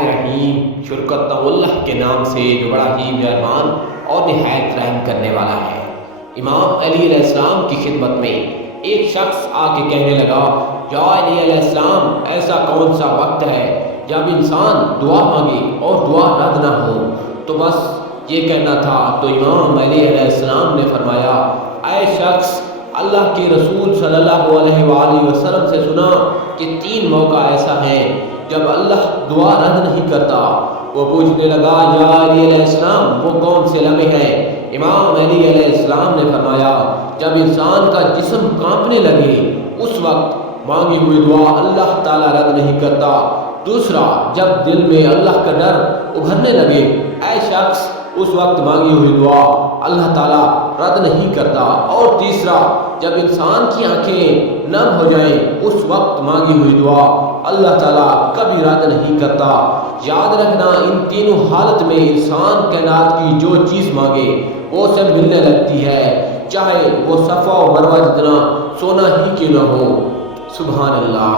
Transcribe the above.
الرحمن الرحیم، شروع کرتا ہوں اللہ کے نام سے جو بڑا ہی مہربان اور نہایت رحم کرنے والا ہے۔ امام علی علیہ السلام کی خدمت میں ایک شخص آ کے کہنے لگا، یا علی علیہ السلام، ایسا کون سا وقت ہے جب انسان دعا مانگے اور دعا رد نہ ہو؟ تو بس یہ کہنا تھا۔ تو امام علی علیہ السلام نے فرمایا، اے شخص، اللہ کے رسول صلی اللہ علیہ وآلہ وسلم سے سنا کہ 3 موقع ایسا ہے جب اللہ دعا رد نہیں کرتا۔ وہ پوچھنے لگا، یا علی علیہ السلام، وہ کون سے لمحے ہیں؟ امام علی علیہ السلام نے فرمایا، جب انسان کا جسم کانپنے لگے اس وقت مانگی ہوئی دعا اللہ تعالیٰ رد نہیں کرتا۔ دوسرا، جب دل میں اللہ کا ڈر ابھرنے لگے، اے شخص، اس وقت مانگی ہوئی دعا اللہ تعالیٰ رد نہیں کرتا۔ اور تیسرا، جب انسان کی آنکھیں نم ہو جائیں اس وقت مانگی ہوئی دعا اللہ تعالیٰ کبھی رد نہیں کرتا۔ یاد رکھنا، ان تینوں حالت میں انسان کائنات کی جو چیز مانگے وہ اسے ملنے لگتی ہے، چاہے وہ صفا و مروہ جتنا سونا ہی کیوں نہ ہو۔ سبحان اللہ۔